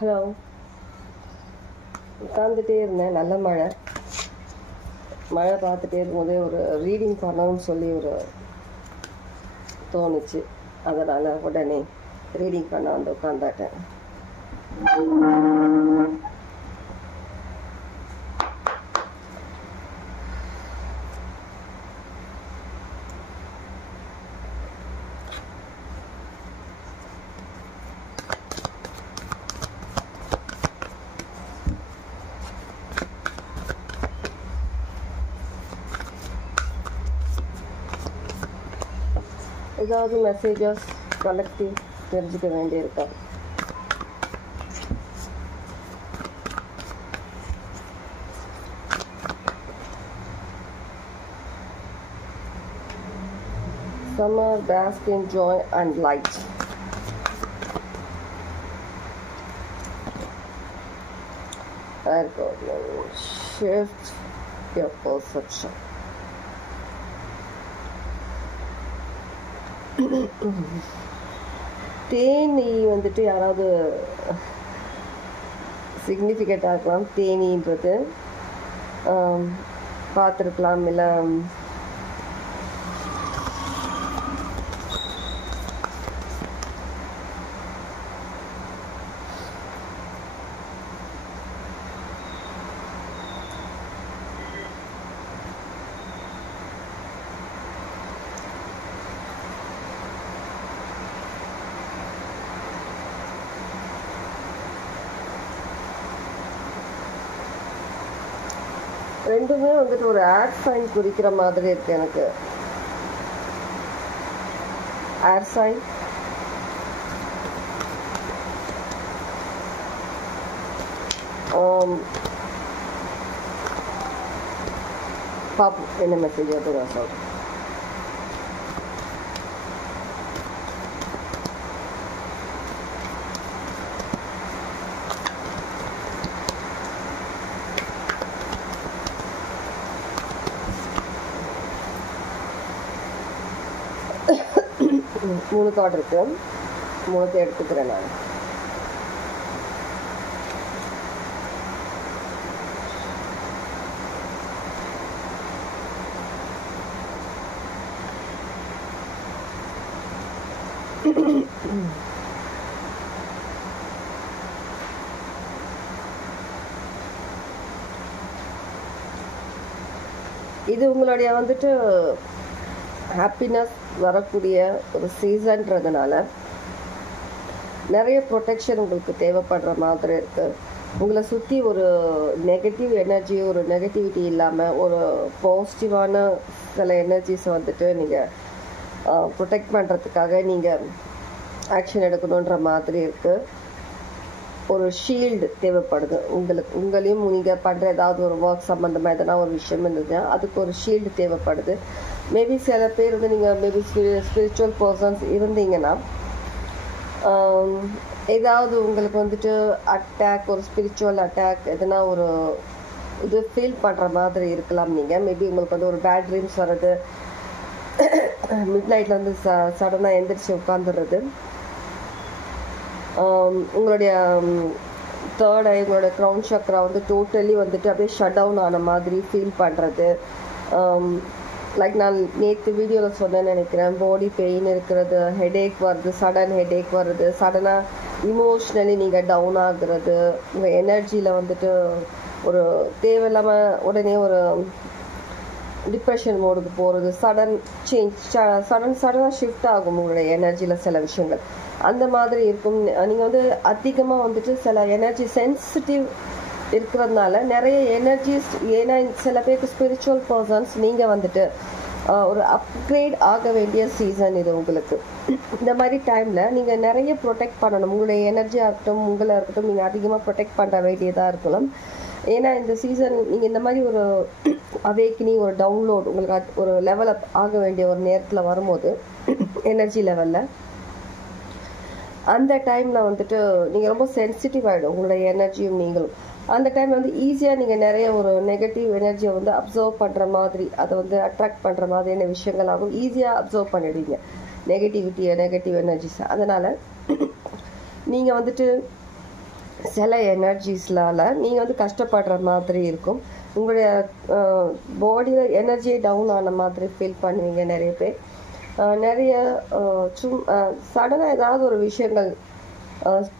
Hello. உட்காந்துட்டே இருந்தேன். நல்ல மழை பார்த்துட்டே இருக்கும்போதே ஒரு ரீடிங் பண்ணணும்னு சொல்லி தோணுச்சு. அதனால் உடனே ரீடிங் பண்ண வந்து உட்காந்தாட்டேன். ஏதாவது மெசேஜஸ் கலெக்டிவ் தெரிஞ்சுக்க வேண்டியிருக்கா? Summer, bask in joy and light. Shift your perception. Theni வந்துட்டு யாராவது சிக்னிஃபிகண்ட்டாக இருக்கலாம். தேனின்றது பார்த்துருக்கலாம். இல்லை ரெண்டுமே வந்துட்டு ஒரு ஏர் சைன் குறிக்கிற மாதிரி இருக்கு எனக்கு. ஏர் சைன் பாப்போம் என்ன மெசேஜ் வந்து நான் சொல்றேன். மூணு கார்டு இருக்கு. மூணுத்தை எடுத்துக்கிறேன் நான். இது உங்களுடைய வந்துட்டு ஹாப்பினஸ் வரக்கூடிய ஒரு சீசன்றதுனால நிறைய ப்ரொடெக்ஷன் உங்களுக்கு தேவைப்படுற மாதிரி இருக்கு. உங்களை சுற்றி ஒரு நெகட்டிவ் எனர்ஜி, ஒரு நெகட்டிவிட்டி இல்லாமல் ஒரு பாசிட்டிவான சில எனர்ஜிஸை வந்துட்டு நீங்கள் ப்ரொடெக்ட் பண்ணுறதுக்காக நீங்கள் ஆக்ஷன் எடுக்கணுன்ற மாதிரி இருக்குது. ஒரு ஷீல்டு தேவைப்படுது உங்களையும் நீங்கள் பண்ணுற ஏதாவது ஒரு ஒர்க் சம்மந்தமாக எதனா ஒரு விஷயம் இருந்ததுன்னா அதுக்கு ஒரு ஷீல்டு தேவைப்படுது. மேபி சில பேர் வந்து நீங்கள் மேபி ஸ்பிரிச்சுவல் பர்சன்ஸ் இருந்தீங்கன்னா ஏதாவது உங்களுக்கு வந்துட்டு அட்டாக், ஒரு ஸ்பிரிச்சுவல் அட்டாக் எதனா ஒரு இது ஃபீல் பண்ணுற மாதிரி இருக்கலாம். நீங்கள் மேபி உங்களுக்கு வந்து ஒரு பேட் ட்ரீம்ஸ் வர்றது, மிட் நைட்டில் வந்து சடனாக எந்திரிச்சு உட்காந்துடுறது, உங்களுடைய தேர்ட் ஐ, உங்களோட க்ரௌன் சக்ரா வந்து டோட்டலி வந்துட்டு அப்படியே ஷட் டவுன் ஆன மாதிரி ஃபீல் பண்ணுறது. லைக் நான் நேற்று வீடியோவில் சொன்னேன்னு நினைக்கிறேன். பாடி பெயின் இருக்கிறது, ஹெடேக் வருது, சடன் ஹெடேக் வருது, சடனாக இமோஷ்னலி நீங்கள் டவுன் ஆகுறது, உங்கள் எனர்ஜியில் வந்துட்டு ஒரு தேவையில்லாமல் உடனே ஒரு டிப்ரெஷன் மோடுக்கு போகிறது, சடன் சேஞ்ச், சடனாக ஷிஃப்ட் ஆகும் உங்களுடைய எனர்ஜியில் சில விஷயங்கள் அந்த மாதிரி இருக்கும். நீங்கள் வந்து அதிகமாக வந்துட்டு சில எனர்ஜி சென்சிட்டிவ் இருக்கிறதுனால நிறைய எனர்ஜிஸ், ஏன்னா சில பேருக்கு ஸ்பிரிச்சுவல் பர்சன்ஸ் நீங்கள் வந்துட்டு ஒரு அப்கிரேட் ஆக வேண்டிய சீசன் இது உங்களுக்கு. இந்த மாதிரி டைமில் நீங்கள் நிறைய ப்ரொடெக்ட் பண்ணணும். உங்களுடைய எனர்ஜியாக இருக்கட்டும், உங்களை இருக்கட்டும், நீங்கள் அதிகமாக ப்ரொடெக்ட் பண்ண வேண்டியதாக இருக்கலாம். ஏன்னா இந்த சீசன் நீங்கள் இந்த மாதிரி ஒரு அவேக்கினிங், ஒரு டவுன்லோட் உங்களுக்கு ஒரு லெவல் அப் ஆக வேண்டிய ஒரு நேரத்தில் வரும்போது எனர்ஜி லெவலில் அந்த டைமில் வந்துட்டு நீங்கள் ரொம்ப சென்சிட்டிவ் ஆகிடும் உங்களுடைய எனர்ஜியும் நீங்களும். அந்த டைமில் வந்து ஈஸியாக நீங்கள் நிறைய ஒரு நெகட்டிவ் எனர்ஜியை வந்து அப்சர்வ் பண்ணுற மாதிரி, அதை வந்து அட்ராக்ட் பண்ணுற மாதிரியான விஷயங்களாகும் ஈஸியாக அப்சர்வ் பண்ணிடுவீங்க நெகட்டிவிட்டியை, நெகட்டிவ் எனர்ஜிஸை. அதனால் நீங்கள் வந்துட்டு சில எனர்ஜிஸ்லால் நீங்கள் வந்து கஷ்டப்படுற மாதிரி இருக்கும். உங்களுடைய பாடியில் எனர்ஜியே டவுன் ஆன மாதிரி ஃபீல் பண்ணுவீங்க நிறைய பேர். நிறைய சடனாக ஏதாவது ஒரு விஷயங்கள்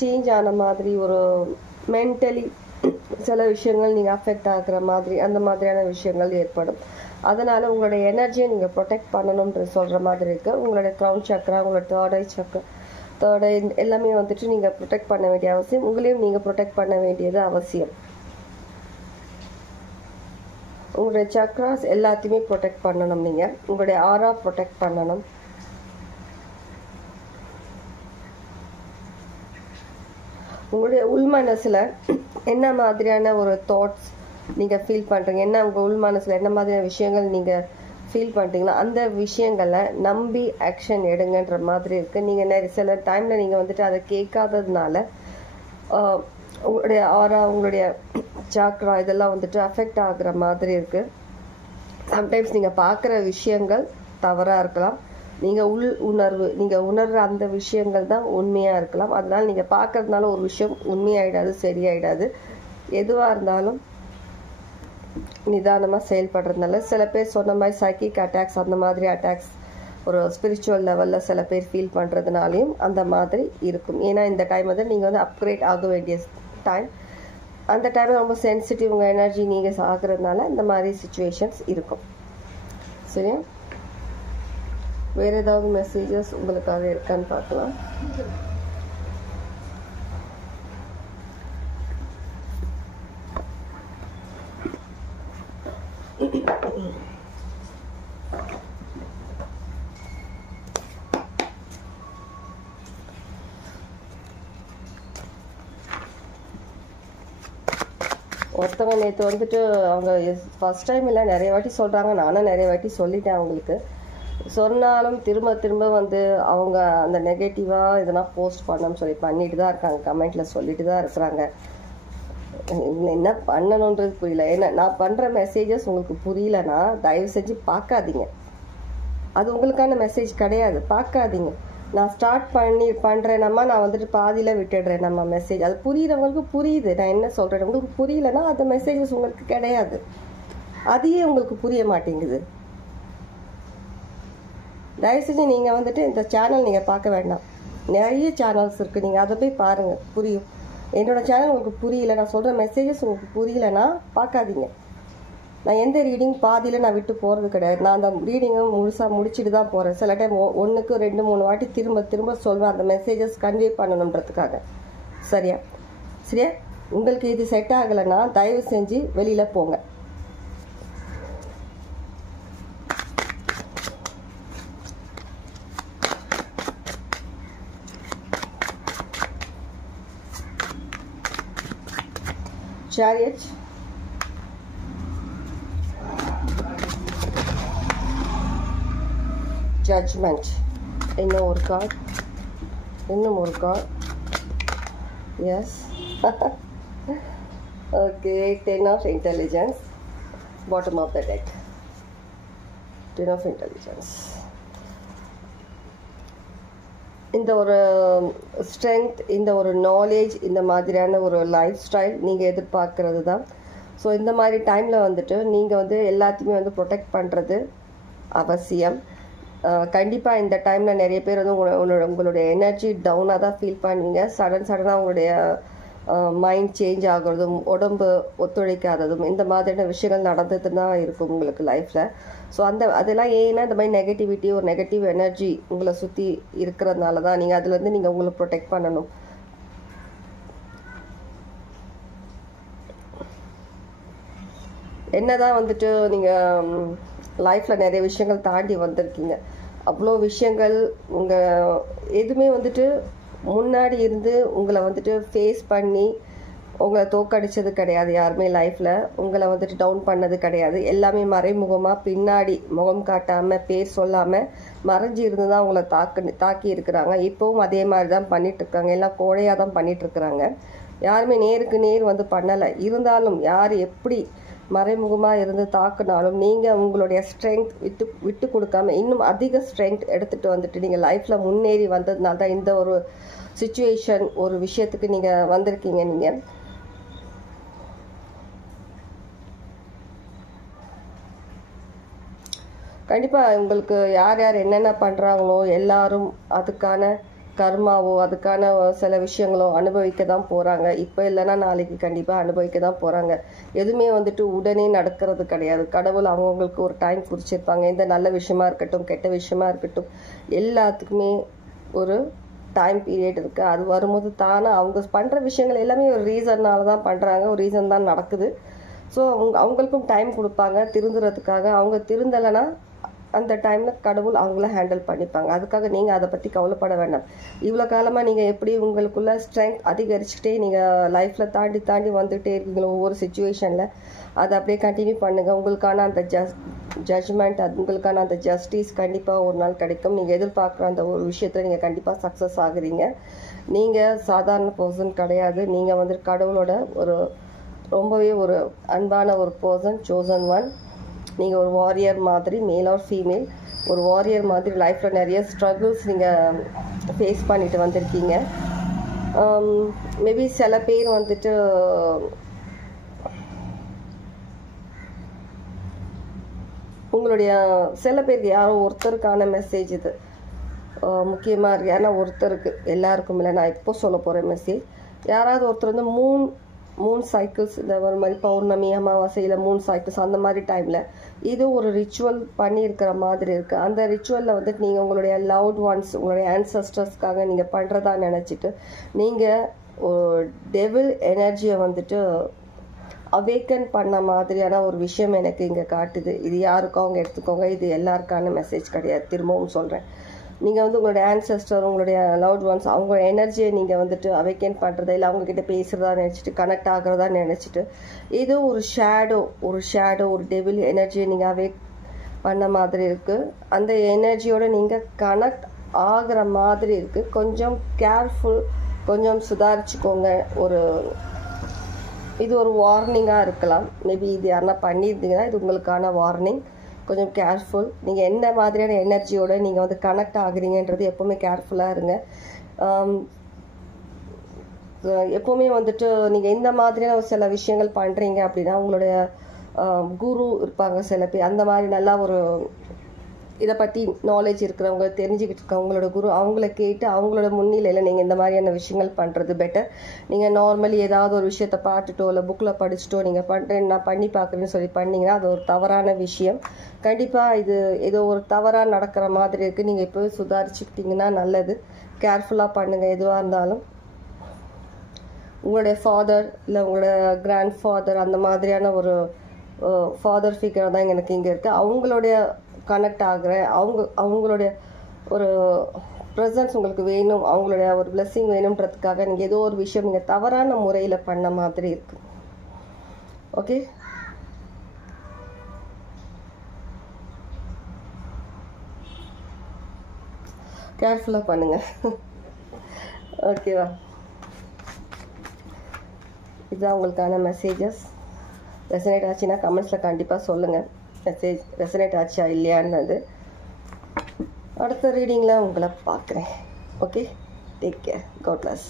சேஞ்ச் ஆன மாதிரி, ஒரு மென்டலி சில விஷயங்கள் நீங்கள் அஃபெக்ட் ஆகிற மாதிரி, அந்த மாதிரியான விஷயங்கள் ஏற்படும். அதனால் உங்களுடைய எனர்ஜியை நீங்கள் ப்ரொடெக்ட் பண்ணணுன்ற சொல்கிற மாதிரி இருக்குது. உங்களுடைய க்ரௌன் சக்ரா, உங்களோட தேர்ட் ஐ சக்ரா, தேர்ட் ஐ எல்லாமே வந்துட்டு நீங்கள் ப்ரொடெக்ட் பண்ண வேண்டிய அவசியம். உங்களையும் நீங்கள் ப்ரொடெக்ட் பண்ண வேண்டியது அவசியம். உங்களுடைய சக்ராஸ் எல்லாத்தையுமே ப்ரொடெக்ட் பண்ணணும். நீங்கள் உங்களுடைய ஆரா ப்ரொடெக்ட் பண்ணணும். உங்களுடைய உள் மனசில் என்ன மாதிரியான ஒரு தாட்ஸ் நீங்கள் ஃபீல் பண்ணுறீங்க, என்ன உங்கள் உள் மனசில் என்ன மாதிரியான விஷயங்கள் நீங்கள் ஃபீல் பண்ணுறீங்களோ அந்த விஷயங்களை நம்பி ஆக்ஷன் எடுங்கன்ற மாதிரி இருக்குது. நீங்கள் சில டைமில் நீங்கள் வந்துட்டு அதை கேட்காததுனால உங்களுடைய ஆரா, உங்களுடைய சாக்ரா இதெல்லாம் வந்துட்டு அஃபெக்ட் ஆகுற மாதிரி இருக்குது. சம்டைம்ஸ் நீங்கள் பார்க்குற விஷயங்கள் தவறாக இருக்கலாம். நீங்கள் நீங்கள் உணர்கிற அந்த விஷயங்கள் தான் உண்மையாக இருக்கலாம். அதனால் நீங்கள் பார்க்கறதுனால ஒரு விஷயம் உண்மையாயிடாது, சரியாயிடாது. எதுவாக இருந்தாலும் நிதானமாக செயல்படுறதுனால சில பேர் சொன்ன மாதிரி சைக்கிக் அட்டாக்ஸ், அந்த மாதிரி அட்டாக்ஸ் ஒரு ஸ்பிரிச்சுவல் லெவலில் சில பேர் ஃபீல் பண்ணுறதுனாலையும் அந்த மாதிரி இருக்கும். ஏன்னா இந்த டைம் வந்து நீங்கள் வந்து அப்கிரேட் ஆக வேண்டிய டைம். அந்த டைமில் ரொம்ப சென்சிட்டிவ் உங்கள் எனர்ஜி நீங்கள் ஆகுறதுனால இந்த மாதிரி சிச்சுவேஷன்ஸ் இருக்கும். சரியா? வேறு ஏதாவது மெசேஜஸ் உங்களுக்காக இருக்கான்னு பார்க்கலாம். ஒருத்தவங்க நேற்று வந்துட்டு அவங்க ஃபஸ்ட் டைம் இல்லை, நிறைய வாட்டி சொல்கிறாங்க. நானும் நிறைய வாட்டி சொல்லிட்டேன் அவங்களுக்கு. சொன்னாலும் திரும்ப திரும்ப வந்து அவங்க அந்த நெகட்டிவாக எதனா போஸ்ட் பண்ணணும்னு சொல்லி பண்ணிட்டு தான் இருக்காங்க. கமெண்ட்டில் சொல்லிட்டு தான் இருக்கிறாங்க. என்ன பண்ணணுன்றது புரியல. ஏன்னா நான் பண்ணுற மெசேஜஸ் உங்களுக்கு புரியலன்னா தயவு செஞ்சு பார்க்காதீங்க. அது உங்களுக்கான மெசேஜ் கிடையாது, பார்க்காதீங்க. நான் ஸ்டார்ட் பண்ணுறேனம்மா, நான் வந்துட்டு பாதியில் விட்டுடுறேன் நம்ம மெசேஜ். அது புரியுறவங்களுக்கு புரியுது நான் என்ன சொல்கிறேன். உங்களுக்கு புரியலன்னா அந்த மெசேஜஸ் உங்களுக்கு கிடையாது. அதையே உங்களுக்கு புரிய மாட்டேங்குது. தயவு செஞ்சு நீங்கள் வந்துட்டு இந்த சேனல் நீங்கள் பார்க்க வேண்டாம். நிறைய சேனல்ஸ் இருக்குது, நீங்கள் அதை போய் பாருங்கள், புரியும். என்னோடய சேனல் உங்களுக்கு புரியல, நான் சொல்கிற மெசேஜஸ் உங்களுக்கு புரியலன்னா பார்க்காதீங்க. நான் எந்த ரீடிங் பாதியில் நான் விட்டு போகிறது கிடையாது. நான் அந்த ரீடிங்கை முழுசாக முடிச்சுட்டு தான் போகிறேன். சில டைம் 1க்கு 2-3 வாட்டி திரும்ப திரும்ப சொல்வேன் அந்த மெசேஜஸ் கன்வே பண்ணணுன்றதுக்காக. சரியா? சரியா? உங்களுக்கு இது செட் ஆகலைன்னா தயவு செஞ்சு வெளியில் போங்க. Chariot, Judgment, இன்னும் ஒரு card, yes. Okay, 10 of Intelligence, bottom of the deck, 10 of Intelligence. இந்த ஒரு ஸ்ட்ரென்த், இந்த ஒரு நாலேஜ், இந்த மாதிரியான ஒரு லைஃப் ஸ்டைல் நீங்கள் எதிர்பார்க்கறது தான். ஸோ இந்த மாதிரி டைமில் வந்துட்டு நீங்கள் வந்து எல்லாத்தையுமே வந்து ப்ரொடெக்ட் பண்ணுறது அவசியம். கண்டிப்பாக இந்த டைமில் நிறைய பேர் வந்து உங்களுடைய எனர்ஜி டவுனாக தான் ஃபீல் பண்ணுவீங்க. சடனாக உங்களுடைய மைண்ட் சேஞ்ச் ஆகிறதும், உடம்பு ஒத்துழைக்காததும், இந்த மாதிரியான விஷயங்கள் நடந்துட்டு தான் இருக்கும் உங்களுக்கு லைஃப்பில். ஸோ அதெல்லாம் ஏன்னா இந்த மாதிரி நெகட்டிவிட்டி, ஒரு நெகட்டிவ் எனர்ஜி உங்களை சுற்றி இருக்கிறதுனால தான். நீங்கள் அதுலேருந்து நீங்கள் உங்களை ப்ரொடெக்ட் பண்ணணும். என்னதான் வந்துட்டு நீங்கள் லைஃப்பில் நிறைய விஷயங்கள் தாண்டி வந்திருக்கீங்க. அவ்வளோ விஷயங்கள் உங்கள் எதுவுமே வந்துட்டு முன்னாடி இருந்து உங்களை வந்துட்டு ஃபேஸ் பண்ணி உங்களை தோக்கடிச்சது கிடையாது. யாருமே லைஃப்பில் உங்களை வந்துட்டு டவுன் பண்ணது கிடையாது. எல்லாமே மறைமுகமாக பின்னாடி முகம் காட்டாமல், பேர் சொல்லாமல் மறைஞ்சி இருந்து தான் உங்களை தாக்கி இருக்கிறாங்க. இப்போவும் அதே மாதிரி தான் பண்ணிகிட்ருக்காங்க. எல்லாம் கோழையாக தான் பண்ணிகிட்ருக்குறாங்க. யாருமே நேருக்கு நேர் வந்து பண்ணலை. இருந்தாலும் யார் எப்படி மறைமுகமாக இருந்து தாக்குனாலும் நீங்கள் உங்களுடைய ஸ்ட்ரென்த் விட்டு கொடுக்காம இன்னும் அதிக ஸ்ட்ரென்த் எடுத்துகிட்டு வந்துட்டு நீங்கள் லைஃப்பில் முன்னேறி வந்ததுனால தான் இந்த ஒரு சுச்சுவேஷன், ஒரு விஷயத்துக்கு நீங்கள் வந்திருக்கீங்க. நீங்கள் கண்டிப்பாக உங்களுக்கு யார் யார் என்னென்ன பண்ணுறாங்களோ எல்லாரும் அதுக்கான கர்மாவோ அதுக்கான சில விஷயங்களோ அனுபவிக்க தான் போகிறாங்க. இப்போ இல்லைன்னா நாளைக்கு கண்டிப்பாக அனுபவிக்க தான் போகிறாங்க. எதுவுமே வந்துட்டு உடனே நடக்கிறது கிடையாது. கடவுள் அவங்களுக்கு ஒரு டைம் குறிச்சிருப்பாங்க. எந்த நல்ல விஷயமா இருக்கட்டும், கெட்ட விஷயமா இருக்கட்டும், எல்லாத்துக்குமே ஒரு டைம் பீரியட் இருக்குது. அது வரும்போது தானே அவங்க பண்ணுற விஷயங்கள் எல்லாமே ஒரு ரீசன்னால தான் பண்ணுறாங்க, ஒரு ரீசன் தான் நடக்குது. ஸோ அவங்களுக்கும் டைம் கொடுப்பாங்க திருந்துறதுக்காக. அவங்க திருந்தலைன்னா அந்த டைமில் கடவுள் அவங்கள ஹேண்டில் பண்ணிப்பாங்க. அதுக்காக நீங்கள் அதை பற்றி கவலைப்பட வேண்டாம். இவ்வளோ காலமாக நீங்கள் எப்படி உங்களுக்குள்ள ஸ்ட்ரென்த் அதிகரிச்சுக்கிட்டே நீங்கள் லைஃப்பில் தாண்டி தாண்டி வந்துகிட்டே இருக்கீங்களோ ஒவ்வொரு சுச்சுவேஷனில், அதை அப்படியே கண்டினியூ பண்ணுங்கள். உங்களுக்கான அந்த ஜட்ஜ்மெண்ட், உங்களுக்கான அந்த ஜஸ்டிஸ் கண்டிப்பாக ஒரு நாள் கிடைக்கும். நீங்கள் எதிர்பார்க்குற அந்த ஒரு விஷயத்தில் நீங்கள் கண்டிப்பாக சக்ஸஸ் ஆகுறீங்க. நீங்கள் சாதாரண பர்சன் கிடையாது. நீங்கள் வந்து கடவுளோட ஒரு ரொம்பவே ஒரு அன்பான ஒரு பர்சன், சோசன் ஒன். நீங்கள் ஒரு வாரியர் மாதிரி, மேல் ஆர் ஃபீமேல், ஒரு வாரியர் மாதிரி லைஃப்பில் நிறைய ஸ்ட்ரகிள்ஸ் நீங்கள் ஃபேஸ் பண்ணிட்டு வந்திருக்கீங்க. மேபி சில பேர் வந்துட்டு உங்களுடைய சில பேருக்கு யாரோ ஒருத்தருக்கான மெசேஜ் இது முக்கியமாக இருக்குது. ஏன்னா ஒருத்தருக்கு, எல்லாருக்கும் இல்லை, நான் இப்போ சொல்ல போகிற மெசேஜ். யாராவது ஒருத்தர் வந்து மூணு சைக்கிள்ஸ், இந்த ஒரு மாதிரி பௌர்ணமி அமாவாசையில் 3 சைக்கிள்ஸ் அந்த மாதிரி டைமில் இது ஒரு ரிச்சுவல் பண்ணியிருக்கிற மாதிரி இருக்குது. அந்த ரிச்சுவலில் வந்துட்டு நீங்கள் உங்களுடைய லவ்ட் ஒன்ஸ், உங்களுடைய ஆன்சஸ்டர்ஸ்க்காக நீங்கள் பண்ணுறதா நினச்சிட்டு நீங்கள் ஒரு டெவில் எனர்ஜியை வந்துட்டு அவேக்கன் பண்ண மாதிரியான ஒரு விஷயம் எனக்கு இங்கே காட்டுது. இது யாருக்கோ அவங்க எடுத்துக்கோங்க, இது எல்லாருக்கான மெசேஜ் கிடையாது. திரும்பவும் சொல்கிறேன், நீங்கள் வந்து உங்களுடைய ஆன்செஸ்டர், உங்களுடைய லவ்ட் ஒன்ஸ், அவங்க எனர்ஜியை நீங்கள் வந்துட்டு அவேக்கன் பண்ணுறதா இல்லை அவங்கக்கிட்ட பேசுகிறதா நினச்சிட்டு, கனெக்ட் ஆகிறதா நினச்சிட்டு, இது ஒரு ஷேடோ ஒரு டெவில் எனர்ஜியை நீங்கள் அவேக் பண்ண மாதிரி இருக்குது. அந்த எனர்ஜியோடு நீங்கள் கனெக்ட் ஆகிற மாதிரி இருக்குது. கொஞ்சம் கேர்ஃபுல், கொஞ்சம் சுதாரிச்சுக்கோங்க. இது ஒரு வார்னிங்காக இருக்கலாம். மேபி இது யாருன்னா பண்ணியிருந்தீங்கன்னா இது உங்களுக்கான வார்னிங். கொஞ்சம் கேர்ஃபுல். நீங்கள் என்ன மாதிரியான எனர்ஜியோடு நீங்கள் வந்து கனெக்ட் ஆகுறீங்கன்றது எப்போவுமே கேர்ஃபுல்லாக இருங்க. எப்போவுமே வந்துட்டு நீங்கள் எந்த மாதிரியான ஒரு சில விஷயங்கள் பண்ணுறீங்க அப்படின்னா, உங்களுடைய குரு இருப்பாங்க சில பேர், அந்த மாதிரி நல்லா ஒரு இதை பற்றி நாலேஜ் இருக்கிறவங்க, தெரிஞ்சுக்கிட்டு இருக்கவங்க, உங்களோட குரு, அவங்கள கேட்டு அவங்களோட முன்னிலையில் நீங்கள் இந்த மாதிரியான விஷயங்கள் பண்ணுறது பெட்டர். நீங்கள் நார்மலி ஏதாவது ஒரு விஷயத்தை பார்த்துட்டோ இல்லை புக்கில் படிச்சுட்டோ நீங்கள் பண்ணுறேன் நான் பண்ணி பார்க்குறேன்னு சொல்லி பண்ணிங்கன்னா அது ஒரு தவறான விஷயம். கண்டிப்பாக இது ஏதோ ஒரு தவறாக நடக்கிற மாதிரி இருக்குது. நீங்கள் இப்போவே சுதாரிச்சுக்கிட்டிங்கன்னா நல்லது. கேர்ஃபுல்லாக பண்ணுங்கள் எதுவாக இருந்தாலும். உங்களுடைய ஃபாதர் இல்லை உங்களோட கிராண்ட் ஃபாதர், அந்த மாதிரியான ஒரு ஃபாதர் ஃபிகர் தான் எனக்கு இங்கே இருக்குது. அவங்களுடைய கனெக்ட் ஆகிற அவங்களுடைய ஒரு ப்ரெசன்ஸ் உங்களுக்கு வேணும், அவங்களுடைய ஒரு பிளெஸ்ஸிங் வேணுன்றதுக்காக நீங்கள் ஏதோ ஒரு விஷயம் நீங்கள் தவறான முறையில் பண்ண மாதிரி இருக்கு. ஓகே, கேர்ஃபுல்லாக பண்ணுங்க. ஓகேவா? இதுதான் உங்களுக்கான மெசேஜஸ். ரெசனேட் ஆச்சுன்னா கமெண்ட்ஸில் கண்டிப்பாக சொல்லுங்கள். மெசேஜ் ரெசனேட் ஆச்சா இல்லையான்னு. அடுத்த ரீடிங்கில் உங்களை பார்க்குறேன். Okay, take care. God plus.